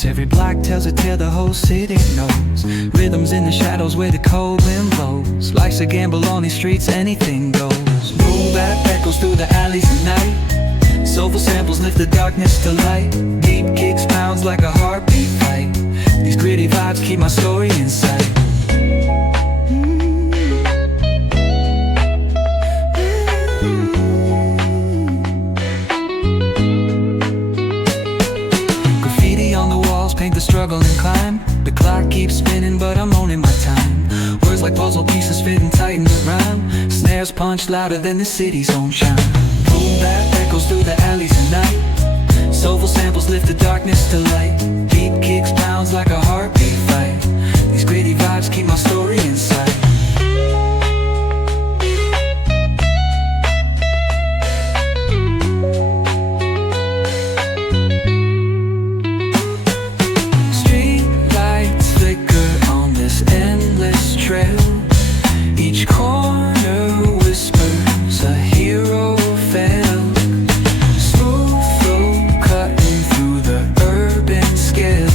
vibes. Every block tells a tale the whole city knows. Rhythms in the shadows where the cold wind blows. Life's a gamble on these streets, anything goes. Boom bap echoes through the alleys at night. Soulful samples lift the darkness to light. Deep kicks pounds like a heartbeat fight. These gritty vibes keep my story in sight. Paint the struggle and climb. The clock keeps spinning but I'm owning my time. Words like puzzle pieces fitting tight in the rhyme. Snares punch louder than the city's own chime. Boom bap echoes through the alleys at night. Soulful samples lift the darkness to light. Deep kicks pounds like a heartbeat fight. These gritty vibes keep my story in sight. Each corner whispers a hero fell. Smooth flow cutting through the urban scale,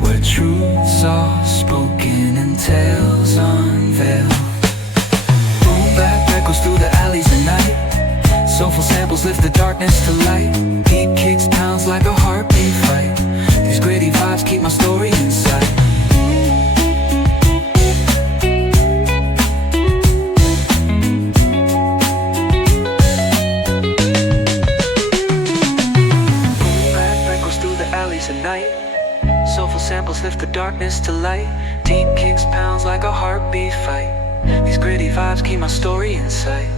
where truths are spoken and tales unveiled. Boom bap echoes through the alleys at night. Soulful samples lift the darkness to light. Deep kicks pounds like a heartbeat fight. These gritty vibes keep my story in sight. At night, soulful samples lift the darkness to light. Deep kicks pounds like a heartbeat fight. These gritty vibes keep my story in sight.